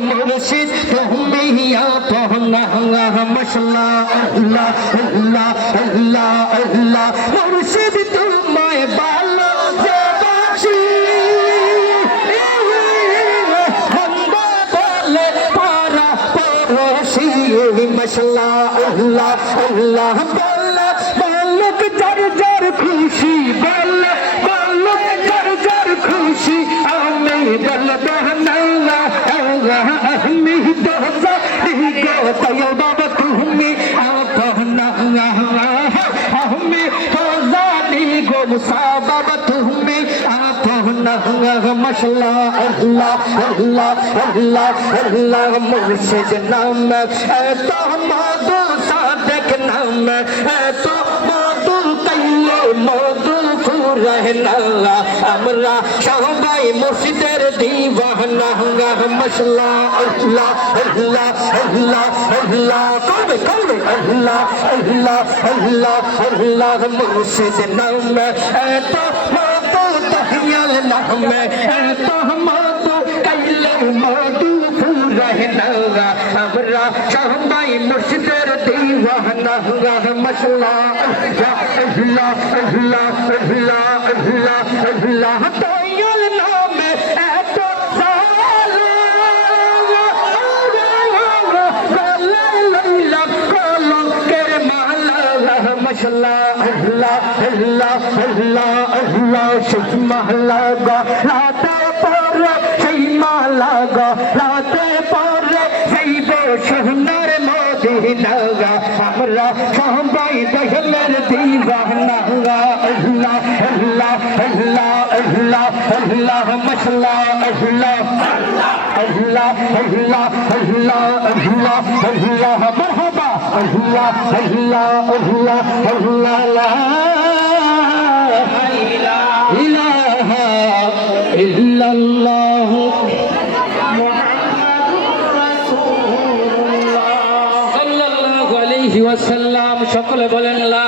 মুর্শিদ তুমি আপনা মশলা আল্লাহ আল্লাহ আল্লাহ আল্লাহ মুর্শিদ তোমায় ভালো যে বাসি মন্দ বলে পারা পড়োশি মশলা আল্লাহ আল্লাহ বলে বলক জর জর খুশি বলে বলক জর জর খুশি আমি বলবো না আমি দোজা গো তাই বাবা তুমি আপনা আমি দোজা গো সাবাবা তুমি আপনা মশলা আল্লাহ আল্লাহ আল্লাহ আল্লাহ মুর্শিদ নাম এত মধু সাদেক নাম এত মধু কাইলে মধু রহনা আমরা সবাই মুর্শিদের দিওয়ানা মশলা আল্লাহ আল্লাহ আল্লাহ আল্লাহ কবে কবে আল্লাহ আল্লাহ আল্লাহ আল্লাহ মুর্শিদ নাম এত মধু দহিয়াল নাম এত মধু কাইলে মধু রহনা আমরা সবাই মুর্শিদের দিওয়ানা মশলা আল্লাহ আল্লাহ আল্লাহ আল্লাহ আল্লাহ দয়াল নামে এত কলঙ্কের মালা মশলা আল্লাহ আল্লাহ আল্লাহ আল্লাহ সেই মালা গলাতে পরে সেই মালা গলাতে পরে সেই সোনার মদিনা আমরা সবাই দয়ালের দিওয়ানা আল্লাহ আল্লাহ আল্লাহ আল্লাহ আল্লাহ মশলা আল্লাহ আল্লাহ আল্লাহ আল্লাহ আল্লাহ আল্লাহ মারহাবা আল্লাহ আল্লাহ আল্লাহ আল্লাহ লা ইলাহা ইল্লাল্লাহ সাল্লাল্লাহু আলাইহি ওয়াসাল্লাম সকলে বলেন লা